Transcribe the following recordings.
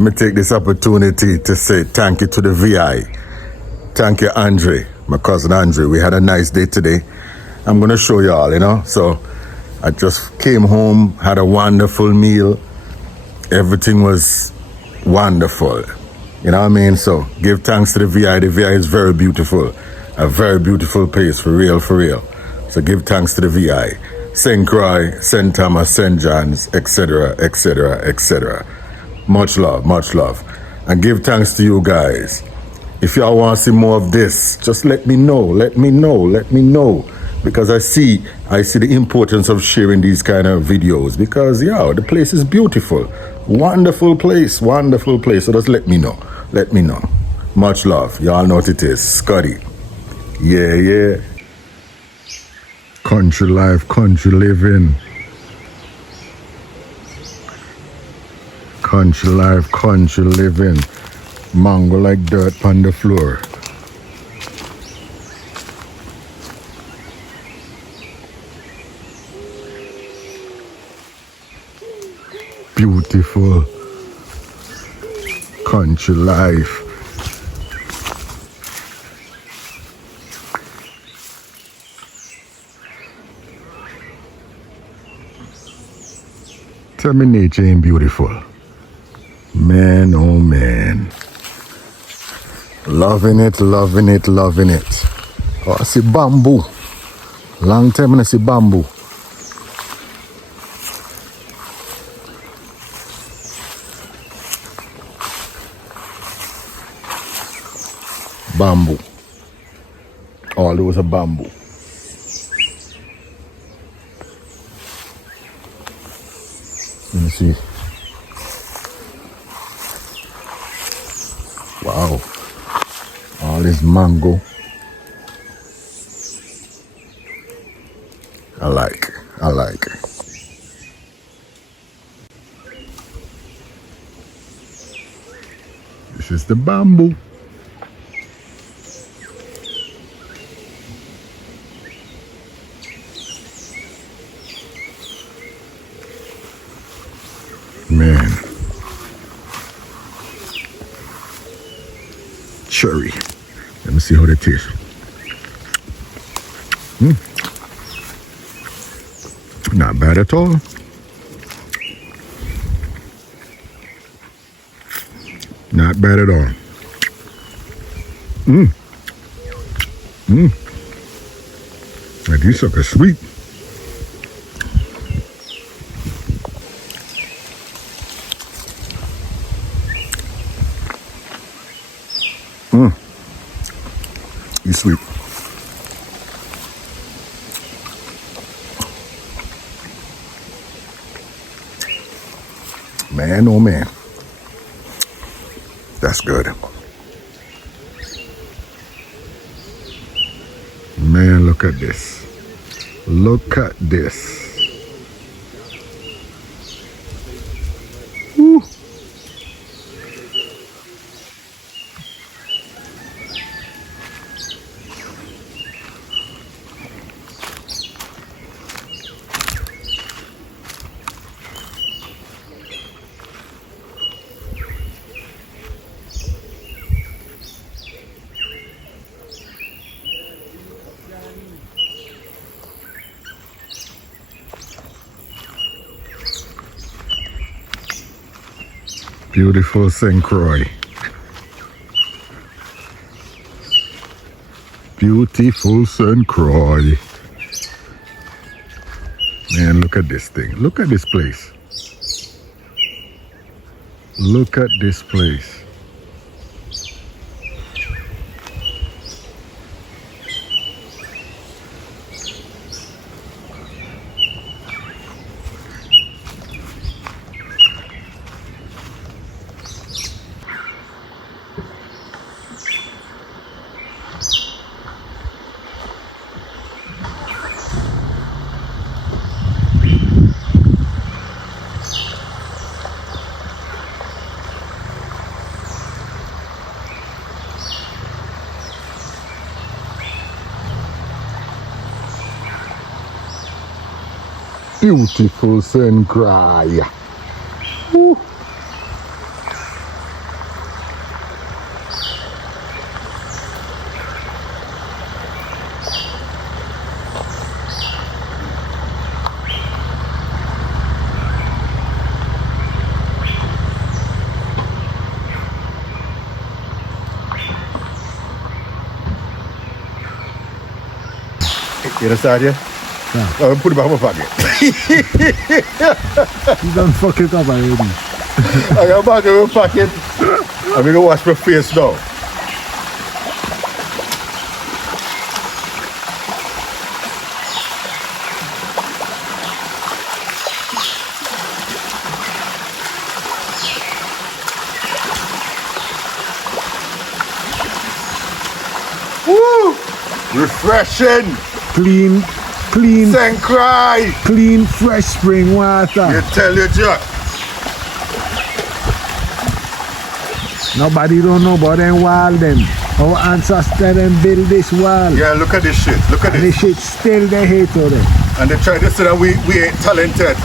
Let me take this opportunity to say thank you to the VI. Thank you, Andre, my cousin Andre. We had a nice day today. I'm going to show y'all, So I just came home, had a wonderful meal. Everything was wonderful. You know what I mean? So give thanks to the VI. The VI is very beautiful. A very beautiful place, for real, for real. So give thanks to the VI. St. Croix, St. Thomas, St. John's, etc., etc., etc. Much love, much love. And give thanks to you guys. If y'all want to see more of this, just let me know, let me know. Because I see the importance of sharing these kind of videos. Because, the place is beautiful. Wonderful place. So just let me know. Much love. Y'all know what it is. Scotty. Yeah. Country life, country living. Country life, country living. Mango like dirt on the floor. Beautiful country life. Tell me nature ain't beautiful. Man, oh man. Loving it. Oh, I see bamboo. Long time I see bamboo. Bamboo. All those are bamboo. Let me see. Wow. All this mango. I like. This is the bamboo. Man. Cherry. Let me see how they taste. Not bad at all. Not bad at all. These suckers sweet. He's sweet. Man, oh man. That's good. Man, look at this. Look at this. Woo. Beautiful St. Croix. Beautiful St. Croix. Man, look at this thing. Look at this place. Look at this place. Beautiful St. Croix. Woo. You understand, yeah? Yeah. Oh, put it back in my pocket. You done fuck it up already. I got back in my pocket. I'm gonna wash my face now. Woo! Refreshing! Clean, St. Croix! clean, fresh spring water. You tell your Jack. Nobody don't know about them wall them. Our ancestors them build this wall. Yeah, look at this shit. Look at And this. this shit still they hate on them. And they try to say that we ain't talented.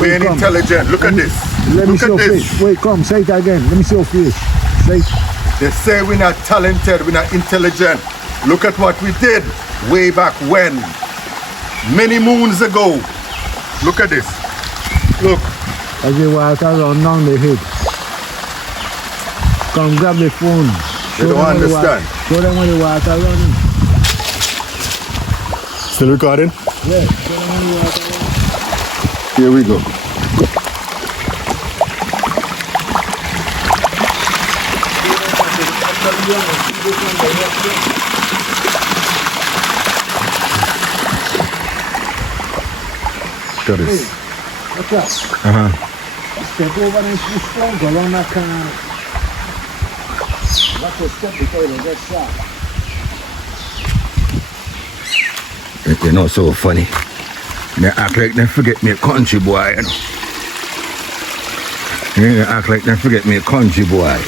We ain't Come. intelligent. Look at this. Let me Look see your at this. fish. Wait, come, say it again. Let me see your fish. Say it. They say we're not talented, we're not intelligent. Look at what we did way back when. Many moons ago. Look at this. Look. As the water run down the head. Come grab the phone. They don't understand. Show them when the water running. Still recording? Yeah, show them when the water running. Here we go. Look at this. What's up? Step over and push down, go around that car. Watch your step before you get shot. They not so funny. They act like they forget me a country boy, you know. They act like they forget me a country boy.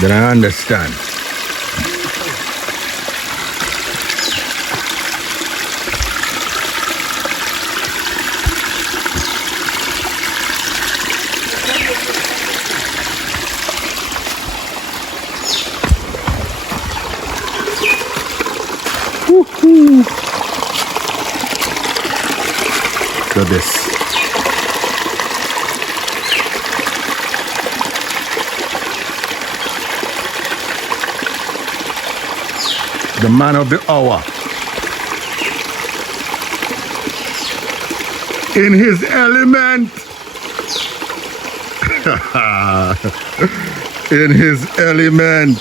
Then I understand. Look at this. The man of the hour. In his element. In his element.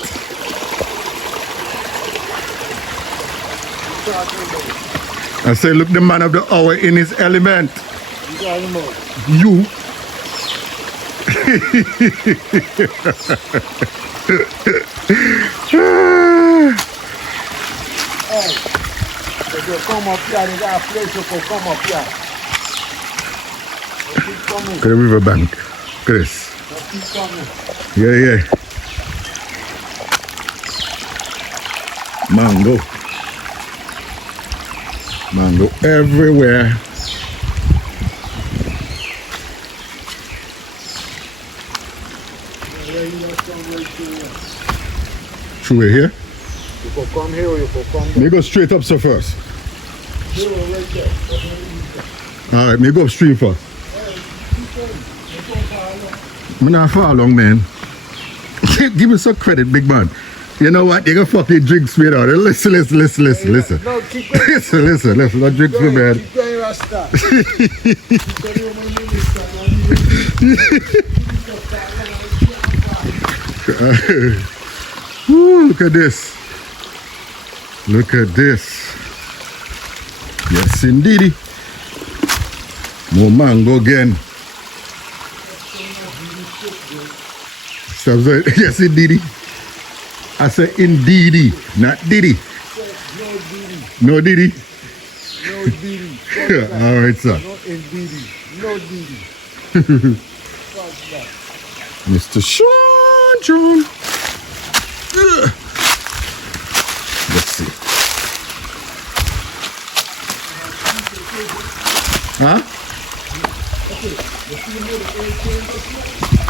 I say, look, the man of the hour in his element. You. If you come up here, you got a place you can come up here. Keep coming. Look at the riverbank. Look at this. Keep coming. Yeah, yeah. Mango. Mango everywhere. Should we here? You can come here or you can come Me go straight up so first. there. Right there. Alright, me go up straight first. Me not far long, man. Give me some credit, big man. You know what? You gonna fucking drink straight out. Listen. No, keep going. listen. Don't drink me, man. Keep going, Rasta. Woo, look at this. Look at this. Yes, indeed. More mango again. So, yes, indeed. I said indeedy, not diddy. No diddy. No Diddy. All right, sir. No Diddy. No Diddy. Mr. Sean John. Let's see. Huh?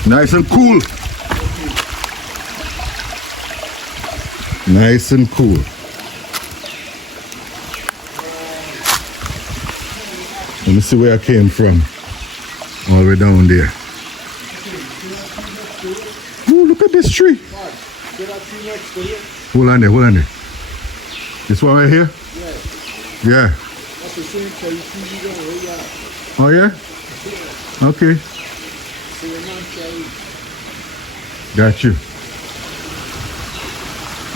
Nice and cool. Nice and cool. Let me see where I came from. All the way down there. Oh, look at this tree. Hold on there. This one right here? Yeah. That's the same for you TV down where you are. Oh yeah? Okay. So you're not shy. Got you.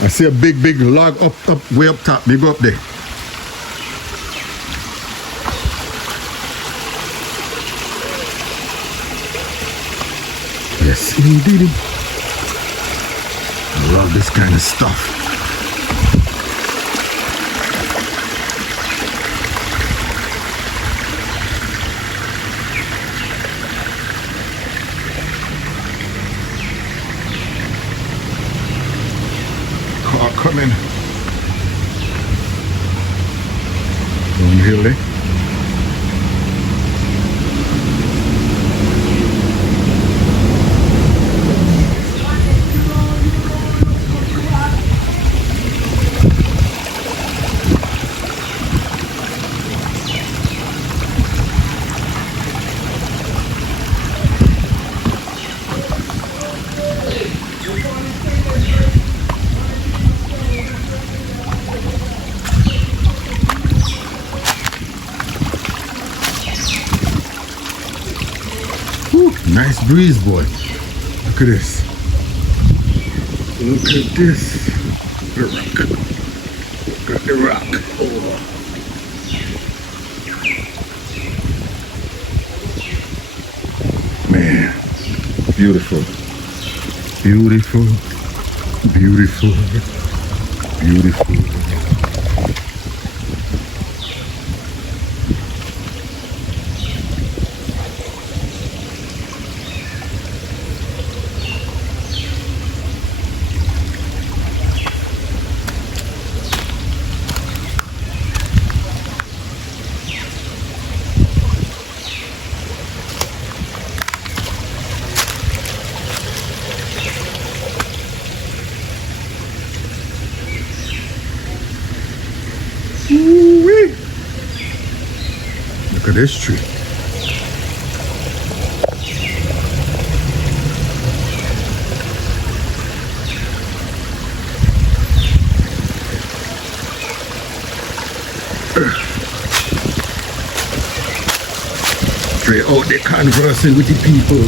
I see a big log up, way up top. Big up there. Yes, indeed. I love this kind of stuff. Car coming. Downhill there. Nice breeze, boy. Look at this. Look at this. The rock. Look at the rock. Oh. Man, beautiful. Beautiful. Beautiful. Beautiful. Ooh-wee. Look at this tree. Straight out there conversing with the people.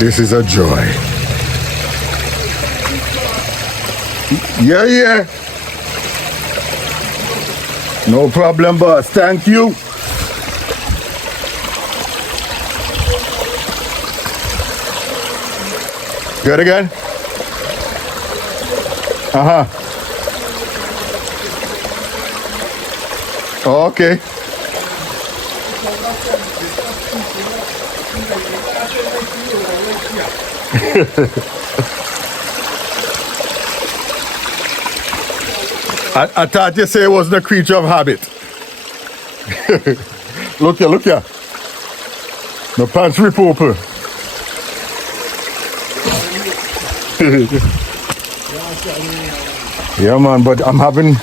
This is a joy. Yeah. No problem, boss. Thank you. Good again? Okay. I thought you say it wasn't a creature of habit. Look here. My pants rip open. Yeah, man, but I'm having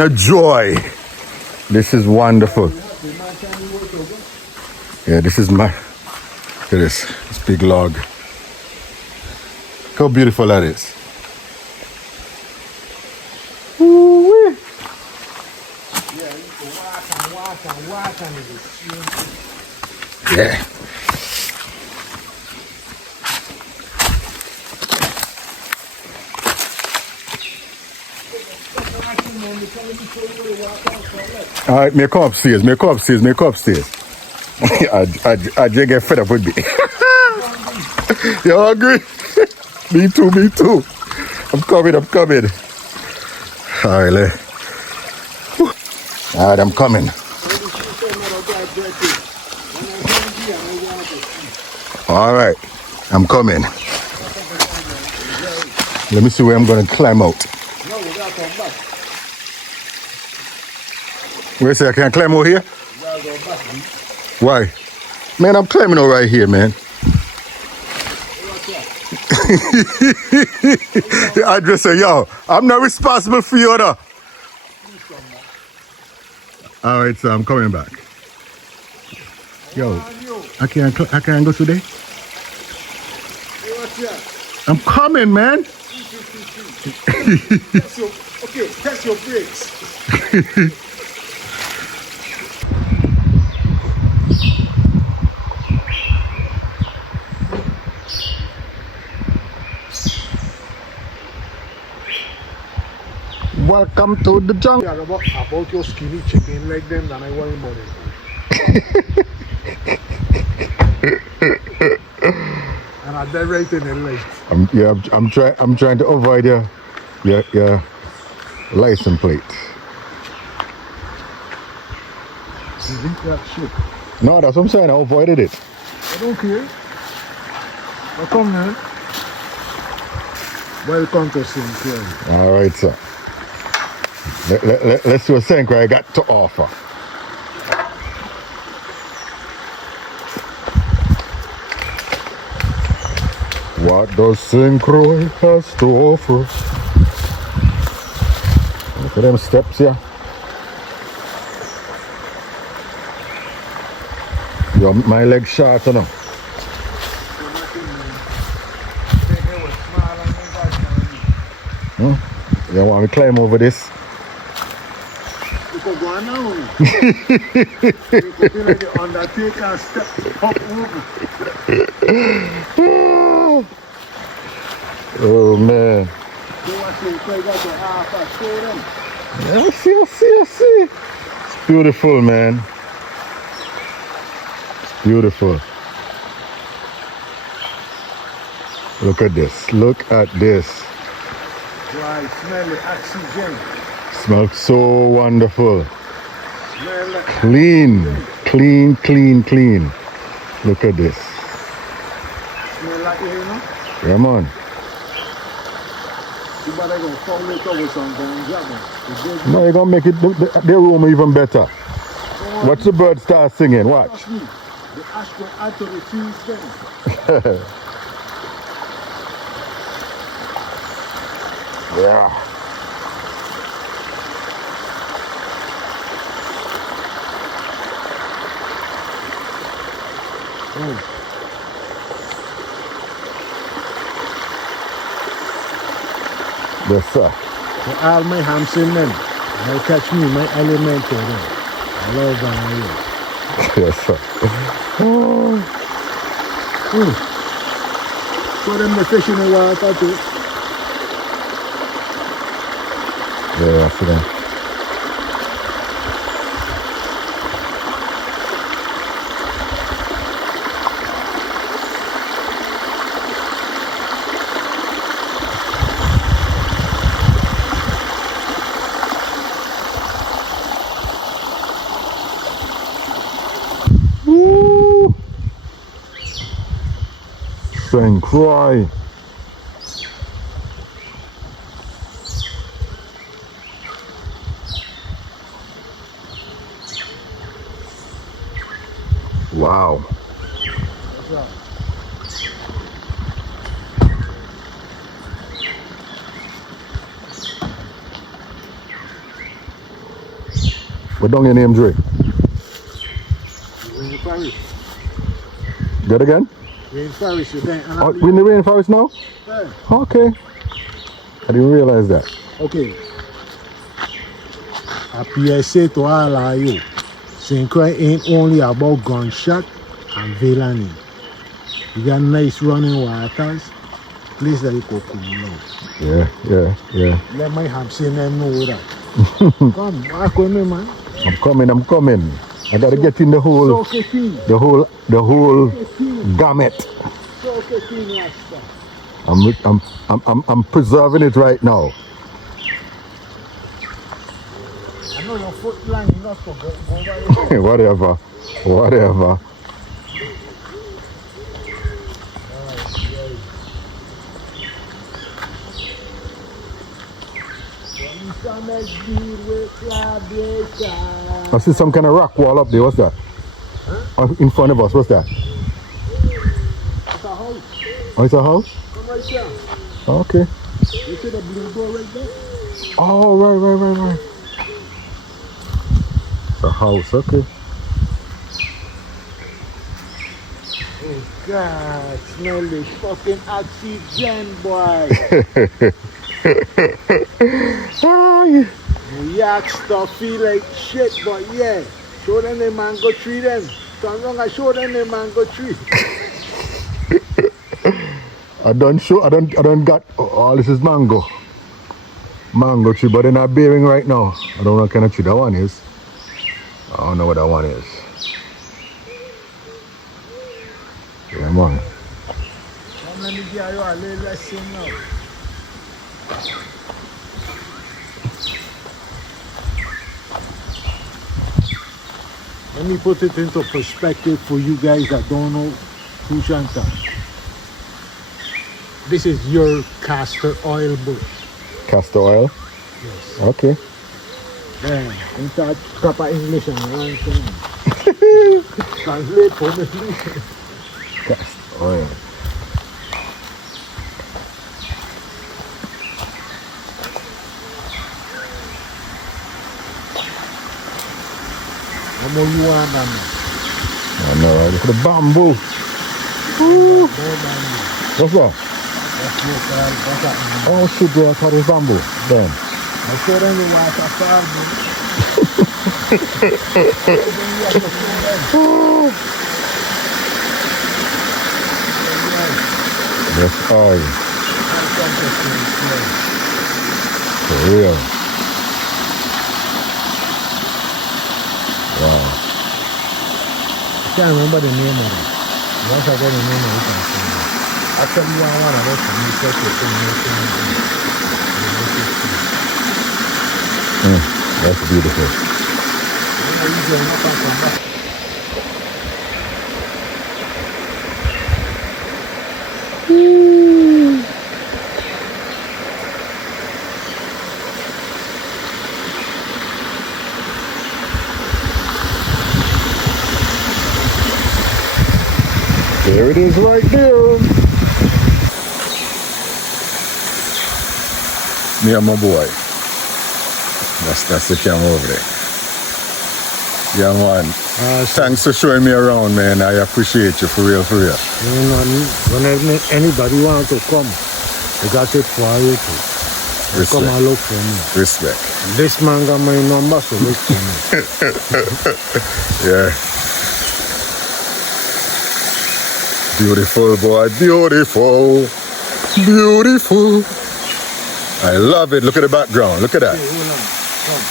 a joy. This is wonderful. Yeah, this is my. Look at this big log. Look how beautiful that is. Ooh-wee. Yeah. All right, me come upstairs. I just get fed up with me. You hungry? Me too. I'm coming. All right, I'm coming. All right, I'm coming. Let me see where I'm going to climb out. No, we gotta come back. Where say I can't climb over here? We gotta go back, B. Why? Man, I'm climbing over right here, man. The address say, yo, I'm not responsible for you, though. All right, so I'm coming back. Yo, I can't go today. I'm coming, man. Test your brakes. Welcome to the jungle. Yeah, about your skinny chicken leg them, then I worry about it. And I dead right in the leg. I'm trying to avoid your license plate. You think that shit? No, that's what I'm saying. I avoided it. I don't care. Welcome, man. Welcome to St. Croix. All right, sir. Let's see what St. Croix got to offer. What does St. Croix has to offer? Look at them steps here. Yo, my leg short enough. You want me to climb over this? You could go on now. You could be like the Undertaker and step up over. Oh man. You want to got the half a show them. I see. It's beautiful, man. It's beautiful. Look at this. Look at this. Why, smell the oxygen. Smells so wonderful. Smell like Clean. Look at this. smell like air, you know? Yeah, man. You better go follow it over something and grab it. No, you're gonna make it the room even better. Watch the bird start singing. Watch. Trust me, the ash will add to the trees then. Yeah. Yes, sir. For all my hamstring men, they'll catch me, my element to them. I love that. Yes, sir. So them the fish in the water too. Yeah, I see that. Woo! St. Croix. Wow. What don't your name, Dre? Rainforest. Good again? Rainforest, you think? Oh, we're in the rainforest now? Yeah. Okay. I didn't realize that. Okay. A PSA to all of you. St. Croix ain't only about gunshot and villainy. You got nice running waters, place that you could cool down. Yeah. Let my hamstring them know that. Come, back with me, man. I'm coming. I gotta get in the whole gamut. I'm preserving it right now. I know your foot long enough to go over there. Whatever. I see some kind of rock wall up there. What's that? In front of us. What's that? It's a house. Oh, it's a house? Come right here. Okay. You see the blue door right there? Oh, right. It's a house, okay. Oh God, smell the fucking oxygen, boy. Ah, yeah. The yak stuff feel like shit, but yeah. Show them the mango tree then. Come long I show them the mango tree. I don't got, oh, this is mango tree, but they're not bearing right now. I don't know what kind of tree that one is. I don't know what that one is. Yeah, man. Come let me give you a little lesson now. Let me put it into perspective for you guys that don't know who Shanta. This is your castor oil bush. Castor oil? Yes. Okay. Damn, in that proper English and one thing. Translate for me. Castor oil. How more you want, man? I know, right? Look at the bamboo. More bamboo. What's that? That's that. Oh shit, bro, I thought it was bamboo. Damn. I saw them in water farm, man. That's oil. For real. Wow. I can't remember the name of it. Once I get the name of it, I can see it. Actually, one of those for me, such a thing. That's beautiful. There it is right there. Me and my boy. That's the camera over there. Yeah, man. Thanks for showing me around, man. I appreciate you, for real. You know, whenever anybody wants to come, they got it for you to come and look for me. Respect. This man got my number, so look for me. Yeah. Beautiful, boy. Beautiful. I love it. Look at the background. Look at that. Hey, hold on. Come.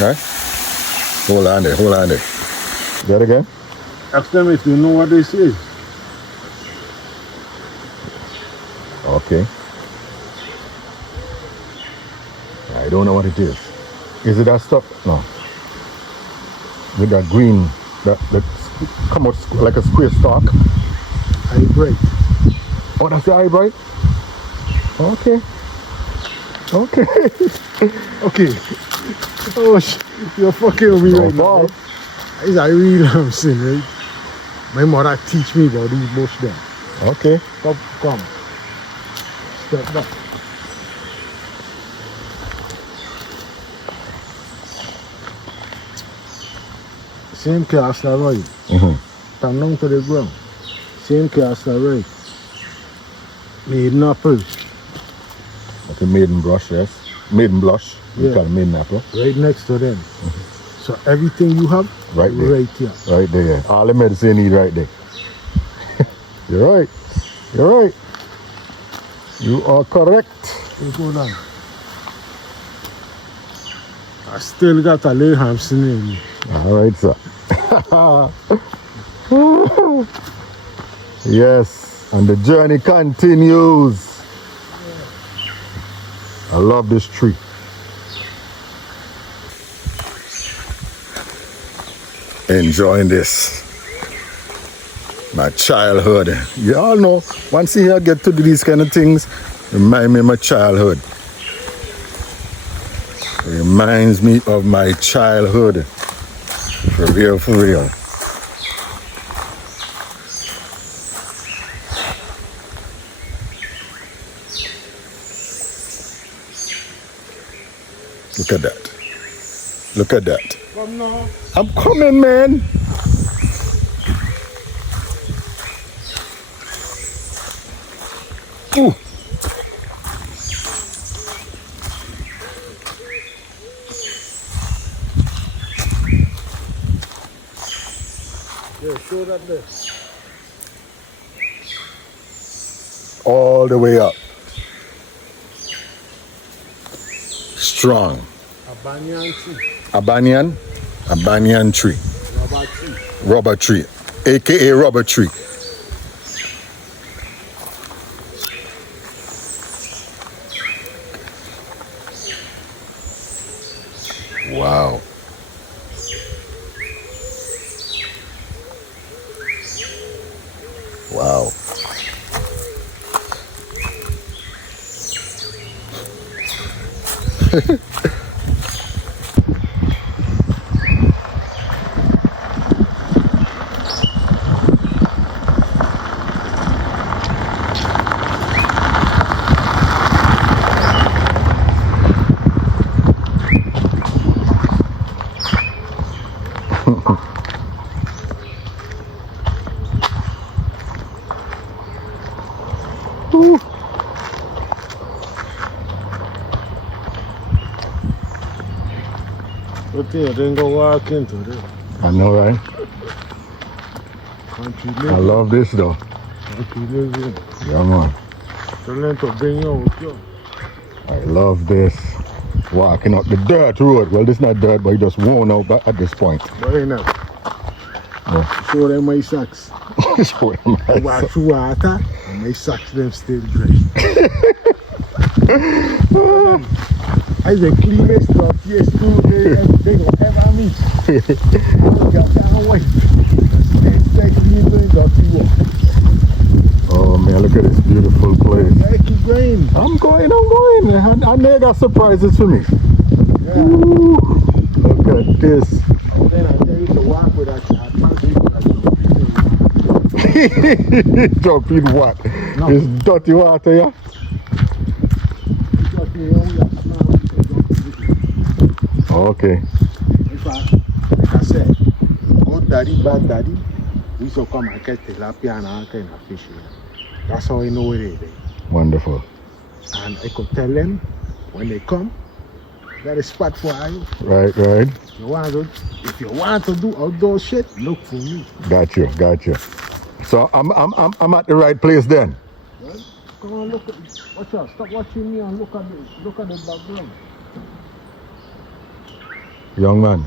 Huh? Hold on there. That again? Ask them if you know what this is. Okay. I don't know what it is. Is it that stuff? No. With that green, that come out like a square stalk. Hybrid. Oh, that's the hybrid? Okay. Okay. Oh, you're fucking with me right now. Right? It's a real sin, right? My mother teach me about these bush then. Okay. Come. Step back. Same castle, right? Turn down to the ground. Same castle, right? Maiden apple. Okay, maiden brush, yes. Maiden blush. We call it maiden apple. Right next to them. So everything you have, right there. Right here. Right there, yeah. All the medicine you need right there. You're right. You are correct. Hold on. I still got a little hamster in me. All right, sir. Yes, and the journey continues. I love this tree. Enjoying this. My childhood. You all know, once you get to do these kind of things, Remind me of my childhood. Reminds me of my childhood. For real, for real. Look at that. Look at that. Come now. I'm coming, man. Ooh. Yeah, show that there. All the way up. Strong. A banyan tree. A banyan? A banyan tree. Rubber tree. Rubber tree. AKA rubber tree. Wow. Wow. Okay, then go walk into there. I know, right? Country I living. love this though. Country living. Yeah, man. Tell them to bring you with you. I love this. Walking up the dirt road. Well, this is not dirt, but you just worn out at this point. But ain't that? Yeah. Show them my socks. Show them my Walk socks. through water and my socks them still dry. I the cleanest, dirtiest food they gonna ever meet. Can't wait. Especially doing dirty work. Oh man, look at this beautiful place. Yeah, keep going. I'm going. I know got surprises for me. Yeah. Ooh, look at this. And then I tell you to walk with that. I can't do that. Jump in what? No. It's dirty water, yeah? Okay. In fact, like I said, good daddy, bad daddy, we used to come and catch tilapia and all kind of fish here. That's how I know it is. Wonderful. And I could tell them when they come, that is spot for you. Right. You want to, if you want to do outdoor shit, look for me. Got you. So I'm at the right place then. Right? Come on, look at, watch out, stop watching me and look at the background. Young man.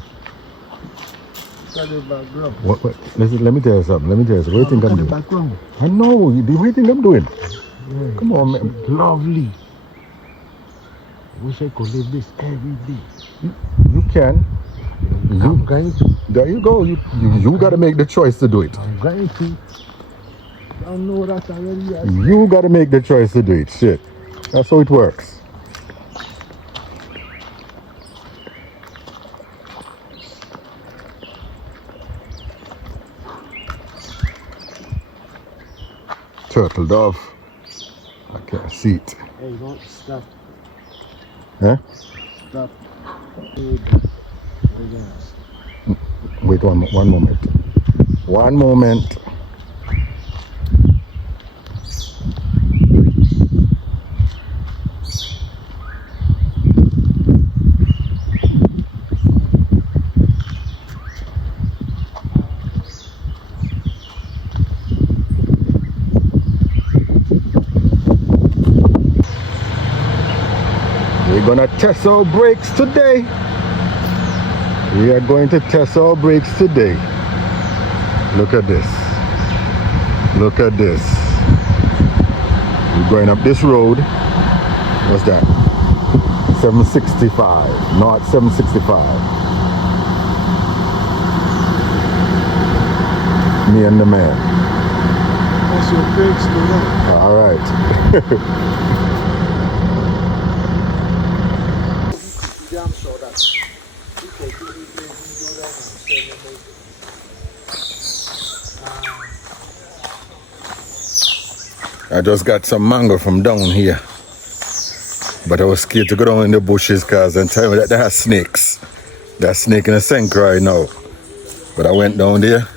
Look at the background. What, listen, let me tell you something. What do you think I'm Look at the doing? background. I know. What do you think I'm doing? Yeah. Come on, man. Lovely. Wish I could live this every day. You can. I'm going to. There you go. You got to make the choice to do it. I'm going to. I don't know that already. Yes. You got to make the choice to do it. Shit. That's how it works. Turtle dove. I can't see it. Hey, don't stop. Huh? Stop. Do that. Wait one moment. One moment. We're gonna test our brakes today. We are going to test our brakes today. Look at this. Look at this. We're going up this road. What's that? 765. North 765. Me and the man. That's your brakes, you know. All right. I just got some mango from down here. But I was scared to go down in the bushes because I'm telling you that there are snakes. There's snake in the sink right now. But I went down there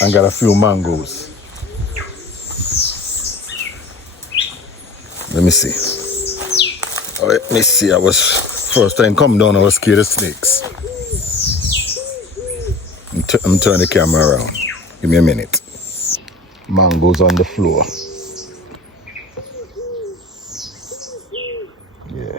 and got a few mangoes. Let me see. Let me see. I was first time come down, I was scared of snakes. I'm turning the camera around. Give me a minute. Mangoes on the floor. Yeah.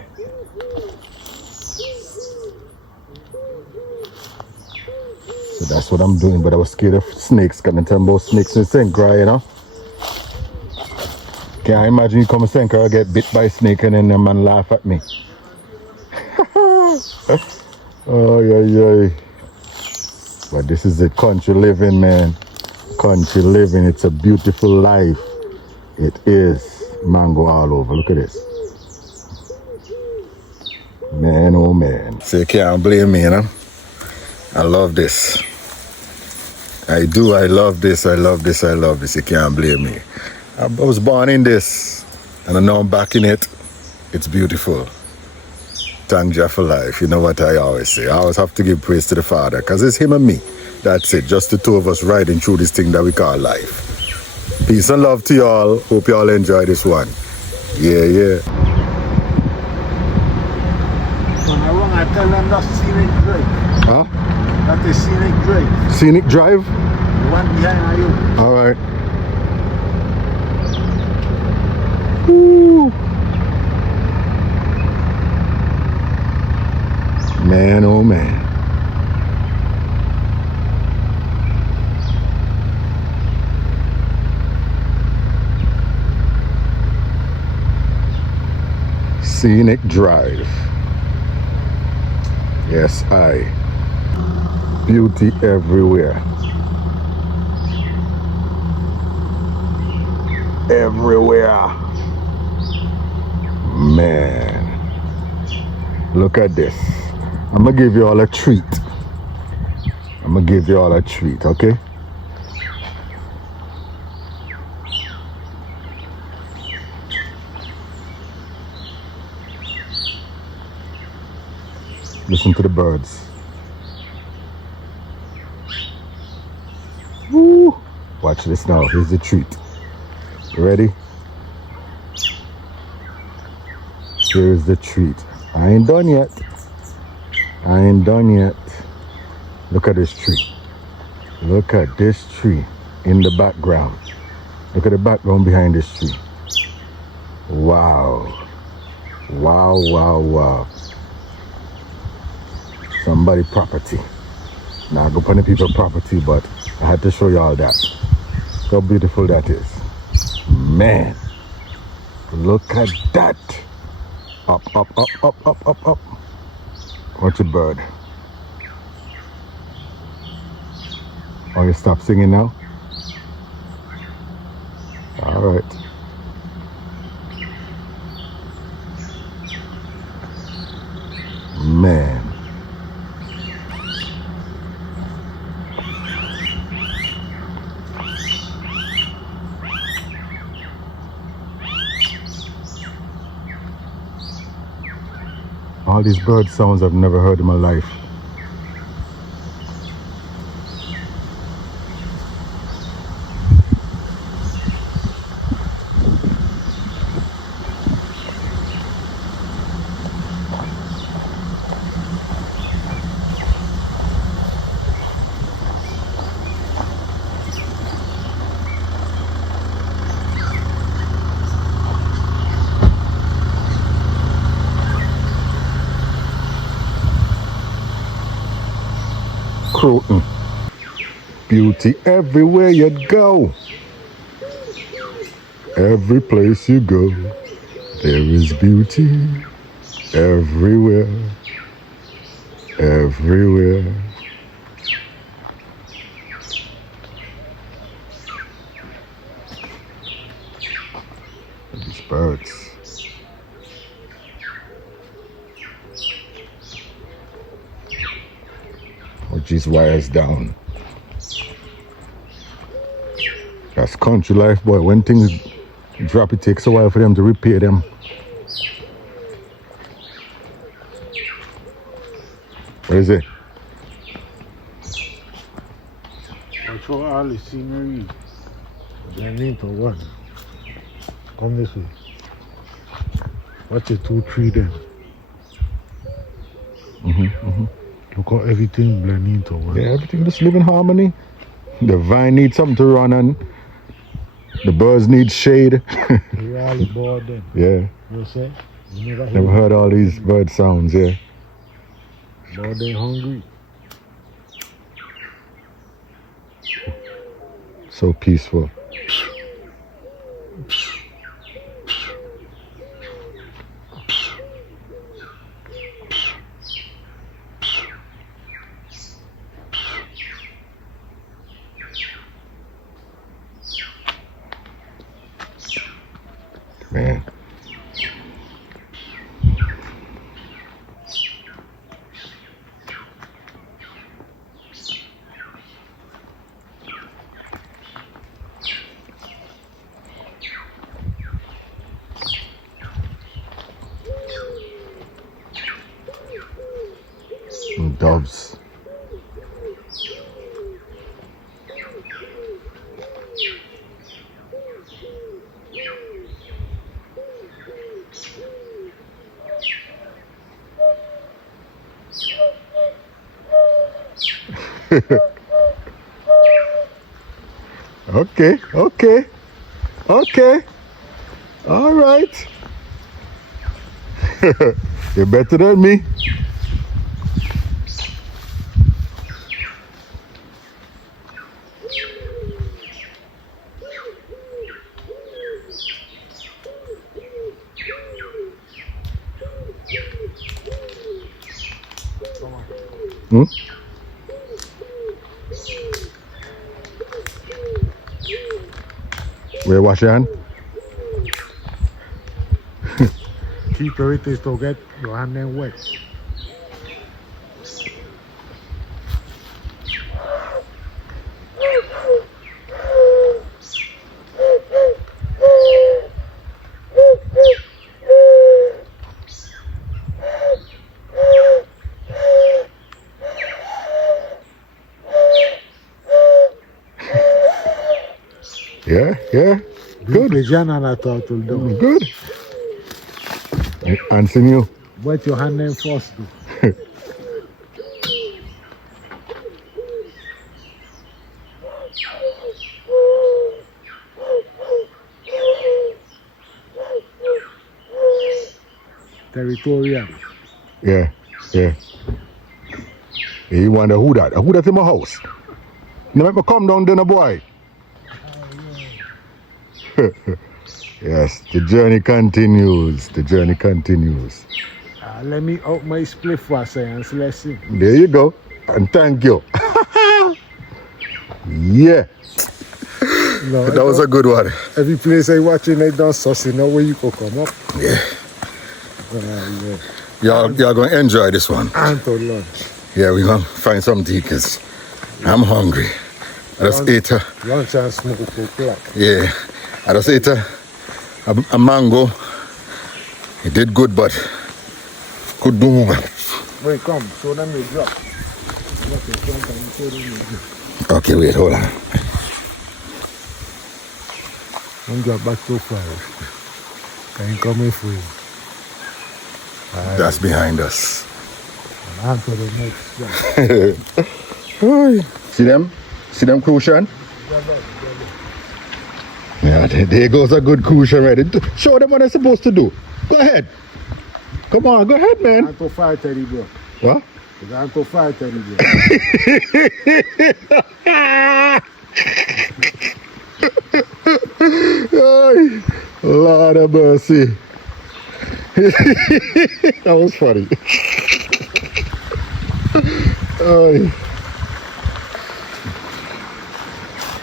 So that's what I'm doing, but I was scared of snakes. Can I tell about snakes in St. Croix, you know? Can I imagine you come to St. Croix, get bit by a snake and then the man laugh at me? Oh, yeah. But this is it, country living, man. Country living, it's a beautiful life. It is. Mango all over, look at this. Man, oh man. So you can't blame me, you know? I love this. I do, I love this. You can't blame me. I was born in this, and now I'm back in it. It's beautiful. Thank Jah for life. You know what I always say. I always have to give praise to the Father, because it's Him and me. That's it. Just the two of us riding through this thing that we call life. Peace and love to y'all. Hope y'all enjoy this one. Yeah. I tell them that's scenic drive. Huh? That is scenic drive. Scenic drive? The one behind you. Alright. Woo. Man, oh man. Scenic drive. Yes, beauty everywhere. Everywhere. Man. Look at this. I'm gonna give you all a treat. Okay? Listen to the birds. Woo! Watch this now. Here's the treat. You ready? Here's the treat. I ain't done yet. Look at this tree. Look at this tree in the background. Look at the background behind this tree. Wow. Somebody property. Now I go on the people property, but I had to show you all that. How beautiful that is. Man. Look at that. Up. Watch a bird. Oh, you stop singing now? Alright. Man. All these bird sounds I've never heard in my life. Croton. Beauty everywhere you go. Every place you go, there is beauty everywhere. These birds. What these wires down. That's country life, boy. When things drop, it takes a while for them to repair them. What is it? I show all the scenery. Then into one. Come this way. Watch the 2 tree then. Look how everything blend into one. Yeah, everything just live in harmony. The vine needs something to run on. The birds need shade. You all the bored then. Yeah. You say? You Never heard all these bird sounds, yeah. Bored they hungry. So peaceful. Man. And doves. Okay. All right. You're better than me. Hmm? Where wash your hand? Keep everything to get your hand then wet. Yeah. Good. Good. Answering you. Wet your hand then first. Territorial. Yeah. You wonder who that? Who that in my house? You make me come down there, boy. Yes, the journey continues. Let me out my split for a second. Let's see. There you go. And thank you. Yeah. No, that was a good one. Every place I watching, I don't sauce, you know where you could come up. Yeah. Y'all going to enjoy this one. And to lunch. Yeah, we're going to find something to eat because I'm hungry. I just ate lunch and smoke o'clock. Yeah. I just ate a mango. It did good, but could do more. Wait, come. Show them the drop. Okay, wait, hold on. Don't drop back so far. Can you come here for you? That's behind us. And on to the next one. See them? See them cushion? Yeah, there goes a good cushion ready. Show them what they're supposed to do. Go ahead. Come on, go ahead, man. I'm to fire Teddy, bro. What? I'm to fire Teddy, bro. Ay, Lord of mercy. That was funny. Ay.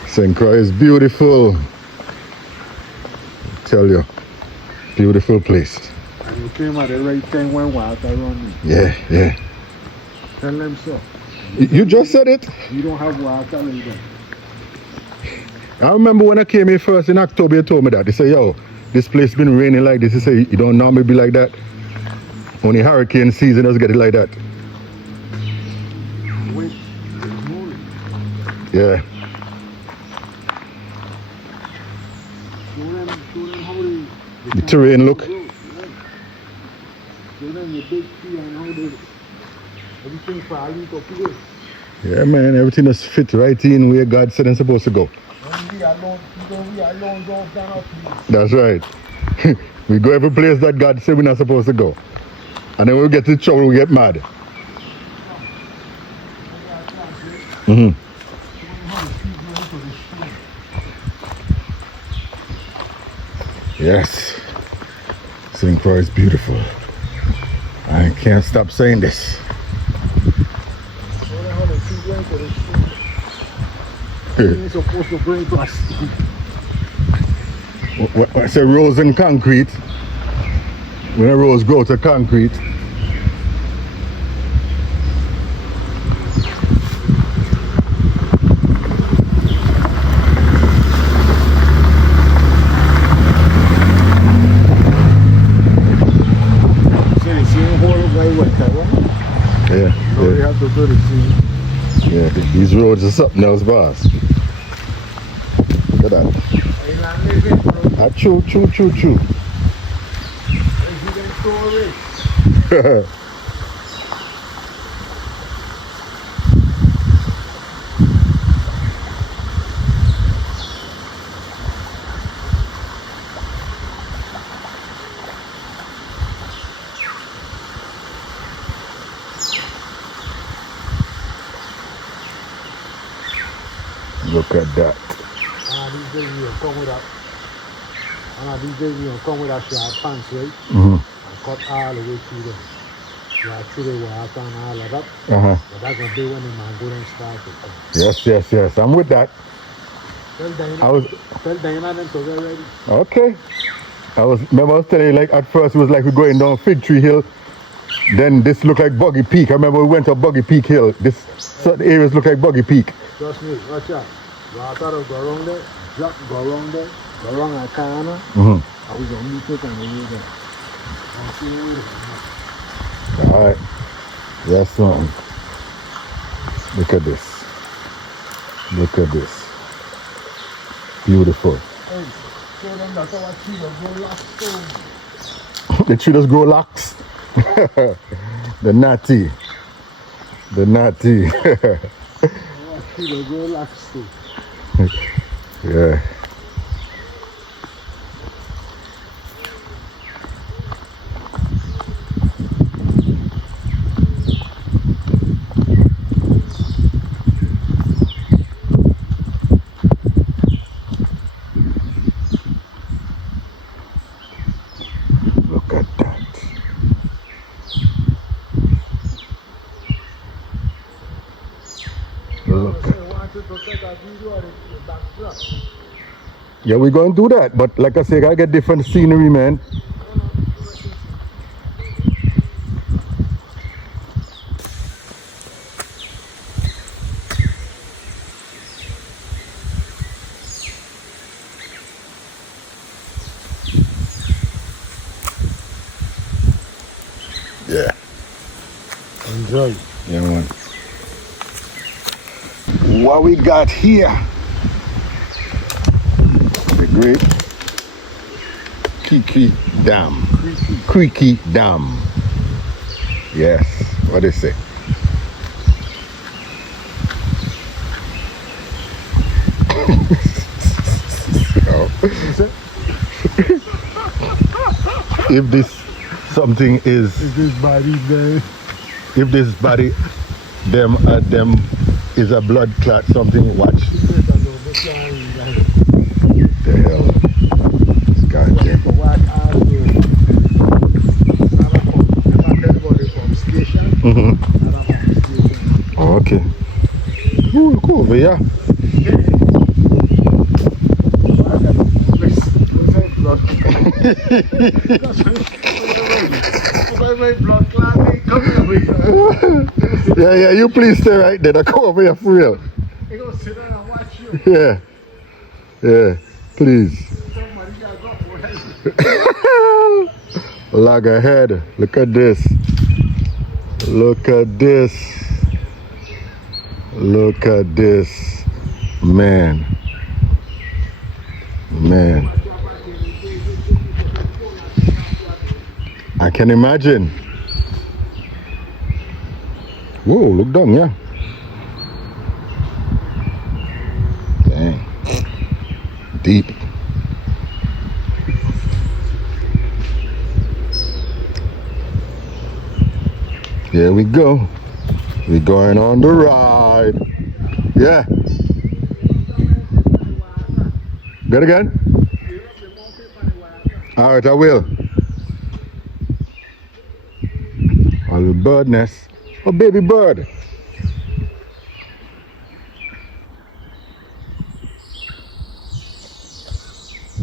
St. Croix is beautiful. I tell you, beautiful place. And you came at the right time when water running. Yeah. Tell them so. You just said it. You don't have water like that. I remember when I came here first in October, you told me that. They say, yo, this place been raining like this. You say, you don't normally be like that. Only hurricane season does get it like that. Wait, it's moving. Yeah. Show them how The terrain look. Show them the big tree and how they everything falling to place. Yeah, man, everything is fit right in where God said it's supposed to go. Don't be alone, don't stand up, please. That's right. We go every place that God said we're not supposed to go. And then when we get to trouble, we get mad. Mm-hmm. Yes. St. Croix is beautiful. I can't stop saying this. You're supposed to bring to us. What I say, rose and concrete. When a rose grows to concrete. Yeah. So we have to do the same. Yeah, these roads are something else, boss. Look at that. Choo. Look at that. These days you come with that. These days you come with that sharp pants, right? Mm-hmm. And cut all the way through them. You are through the water and all of that. Uh-huh. But that's going to be when the mango then start to come. Yes. I'm with that. Tell Diana them to get ready. Okay. I was telling you, like, at first it was like we're going down Fig Tree Hill. Then this looked like Buggy Peak. I remember we went to Buggy Peak Hill. This certain areas look like Buggy Peak. Trust me, watch out. Water will go around there, drop, go around there, go around a corner. Mm-hmm. And we're going to meet it and we're there. Alright. That's something. Look at this. Look at this. Beautiful. Hey, show them that our tree will grow locks too. The tree does grow locks. The natty. The natty. Our tree will grow locks too. Yeah. Look at that. Look. Yeah, we're going to do that. But like I say, I gotta get different scenery, man. Yeah. Enjoy. Yeah, man. What we got here? The great Kiki Dam. Creaky Dam. Yes. What they say? If this something is, If this body there, if this body, them is a blood clot, something, watch. The hell? This goddamn. Mm-hmm. Oh, okay. Cool, but yeah. Yeah, you please stay right there. I come over here for real. I go sit down and watch you. Yeah, please. Somebody got go for Lag ahead. Look at this. Look at this. Look at this. Man. I can imagine. Whoa, look down, yeah. Dang. Deep. Here we go. We're going on the ride. Yeah. Good again? Alright, I will. A little bird nest. Oh, baby bird.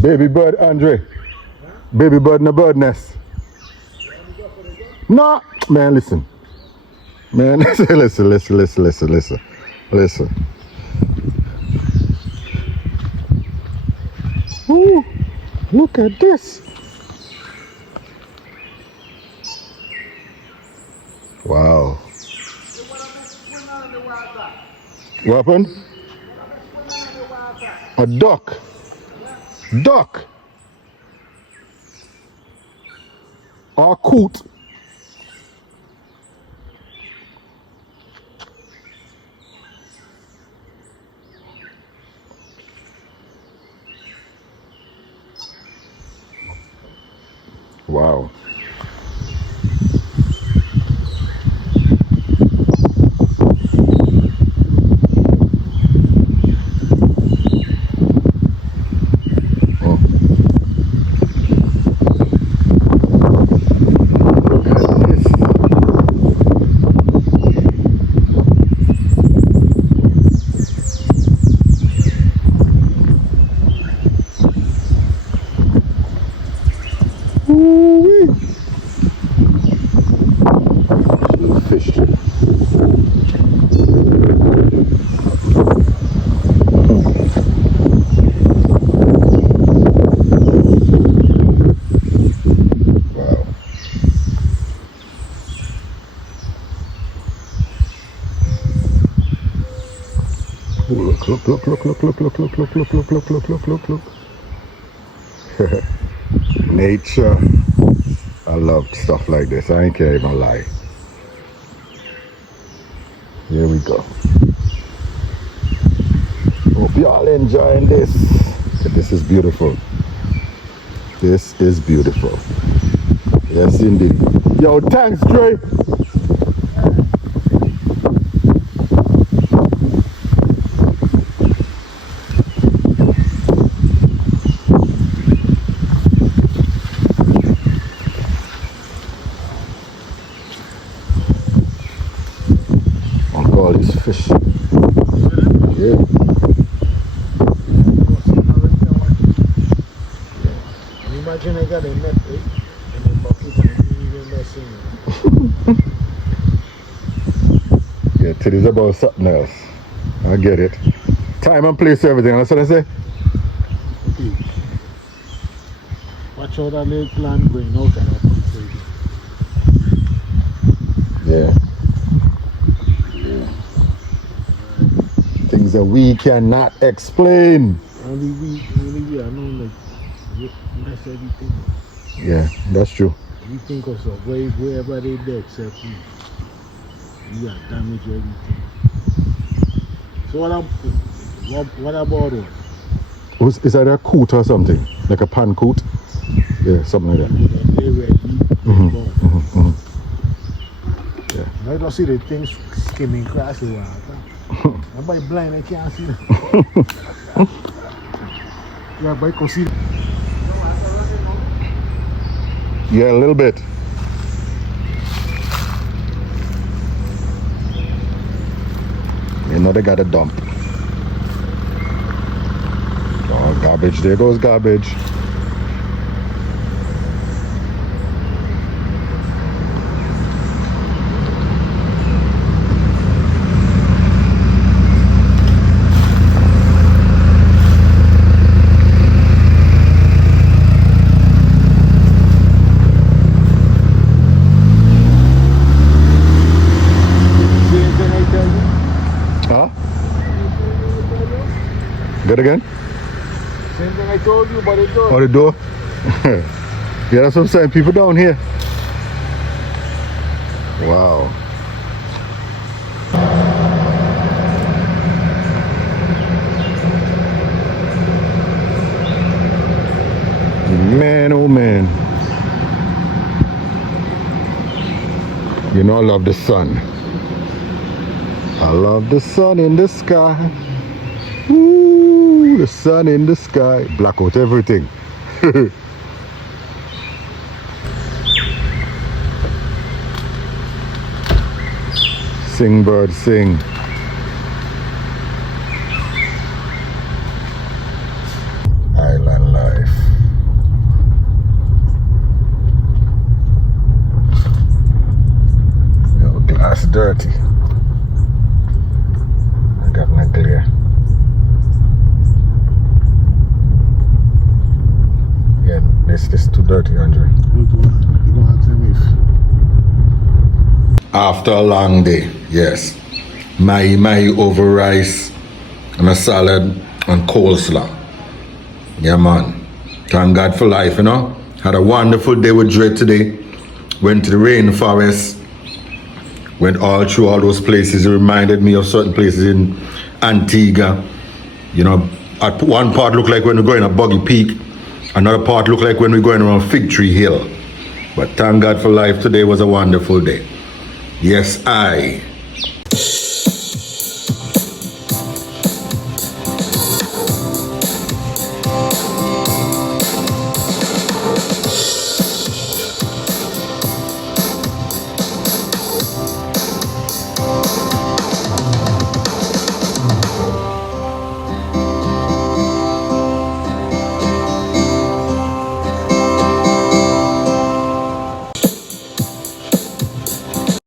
Baby bird, Andre. Baby bird in the bird nest. No, man, listen. Man, listen. Ooh, look at this. Wow. What happened? A duck. Duck. Or coot. Wow. Fish. Wow. Look. Nature. I love stuff like this. I ain't can't even lie. Here we go. Hope y'all enjoying this. This is beautiful. This is beautiful. Yes, indeed. Yo, thanks, Dre. All these fish. Yeah. Imagine I got a net in a bucket and you even messing. Yeah, today's about something else. I get it. Time and place, everything. That's what I say? Okay. Watch out that little plant going out of that crazy. Yeah. Things that we cannot explain. Only we are known like that's everything. Yeah, that's true. We think of survive wherever they there except we. We are damage everything. So what about it? Is that a coot or something? Like a pan coot? Yeah, something like that. They were yeah. I don't see the things skimming across the water. Everybody blind, I can't see them. Yeah, but I can see them. Yeah, a little bit. You know they got a dump. Oh, garbage. There goes garbage. Good again? Same thing I told you about the door. Oh, the door? Yeah, that's what I'm saying. People down here. Wow. Man, oh man. You know I love the sun. I love the sun in the sky. Ooh, the sun in the sky. Black out everything. Sing, bird, sing. Island life. Your glass dirty. I got my clear. Yeah, this is too dirty, Andre. You gonna ask him if After a long day, yes. Mahi over rice and a salad and coleslaw. Yeah, man. Thank God for life, you know. Had a wonderful day with Dre today. Went to the Rainforest. Went all through all those places. It reminded me of certain places in Antigua. You know, at one part looked like when we're going up Buggy Peak. Another part looked like when we're going around Fig Tree Hill. But thank God for life. Today was a wonderful day. Yes, I